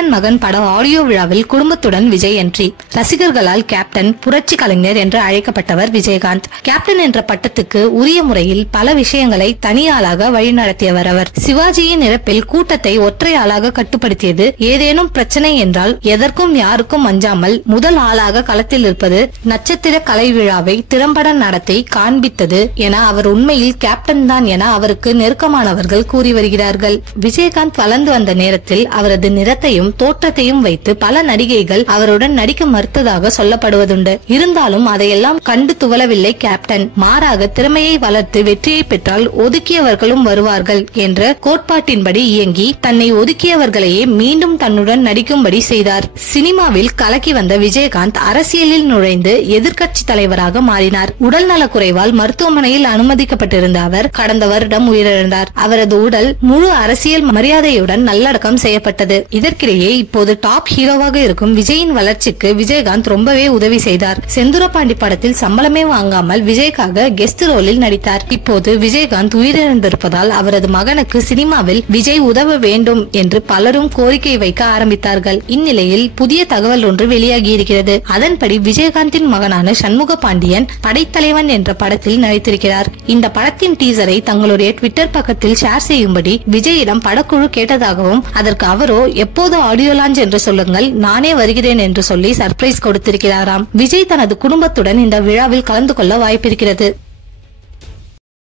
Captain மகன் பட audio விழாவில் குடும்பத்துடன் விஜய் என்ட்ரி. ரசிகர்களால் கேப்டன், புரட்சி கலைஞர் என்று அழைக்கப்பட்டவர் விஜயகாந்த். கேப்டன் என்ற பட்டத்துக்கு உரிய முறையில் பல விஷயங்களை தனியாளாக வழிநடத்தியவர் அவர். சிவாஜியின் இறப்பில் கூட்டத்தை ஒற்றை ஆளாக கட்டுப்படுத்தியது. ஏதேனும் பிரச்சனை என்றால் எதற்கும் யாருக்கும் அஞ்சாமல் முதல் ஆளாக களத்தில் இருப்பது, நட்சத்திர கலை விழாவை திறம்பட நடத்தி காண்பித்தது என அவர் உண்மையில் கேப்டன் தான் என அவருக்கு நெருக்கமானவர்கள் கூறி வருகிறார்கள். விஜயகாந்த் வளர்ந்து வந்த நேரத்தில் அவரது நிறத்தையும் தோற்றத்தையும் வைத்து பல நடிகைகள் அவருடன் நடிக்க மறுத்ததாக சொல்லப்படுவதுண்டு. இருந்தாலும் அதையெல்லாம் கண்டு துவளவில்லை கேப்டன். மாறாக திறமையை வளர்த்து வெற்றியை பெற்றால் ஒதுக்கியவர்களும் வருவார்கள் என்ற கோட்பாட்டின்படி இயங்கி தன்னை ஒதுக்கியவர்களையே மீண்டும் தன்னுடன் நடிக்கும்படி செய்தார். சினிமாவில் கலக்கி வந்த விஜயகாந்த் அரசியலில் நுழைந்து எதிர்க்கட்சி தலைவராக மாறினார். உடல் நலக்குறைவால் மருத்துவமனையில் அனுமதிக்கப்பட்டிருந்த அவர் கடந்த வருடம் உயிரிழந்தார். அவரது உடல் முழு அரசியல் மரியாதையுடன் நல்லடக்கம் செய்யப்பட்டது. இதற்கிடையே இப்போது டாப் ஹீரோவாக இருக்கும் விஜயின் வளர்ச்சிக்கு விஜயகாந்த் ரொம்பவே உதவி செய்தார். செந்தூரபாண்டி படத்தில் சம்பளமே வாங்காமல் விஜய்க்காக கெஸ்ட் ரோலில் நடித்தார். இப்போது விஜயகாந்த் உயிரிழந்திருப்பதால் அவரது மகனுக்கு சினிமாவில் விஜய் உதவ வேண்டும் என்று பலரும் கோரிக்கை வைக்க ஆரம்பித்தார்கள். இந்நிலையில் புதிய தகவல் ஒன்று வெளியாகி இருக்கிறது. அதன்படி விஜயகாந்தின் மகனான சண்முக பாண்டியன் படைத்தலைவன் என்ற படத்தில் நடித்திருக்கிறார். இந்த படத்தின் டீசரை தங்களுடைய ட்விட்டர் பக்கத்தில் ஷேர் செய்யும்படி விஜயிடம் படக்குழு கேட்டதாகவும், அதற்கு அவரோ எப்போது ஆடியோ லான்ச் என்று சொல்லுங்கள், நானே வருகிறேன் என்று சொல்லி சர்ப்ரைஸ் கொடுத்திருக்கிறாராம். விஜய் தனது குடும்பத்துடன் இந்த விழாவில் கலந்து கொள்ள வாய்ப்பிருக்கிறது.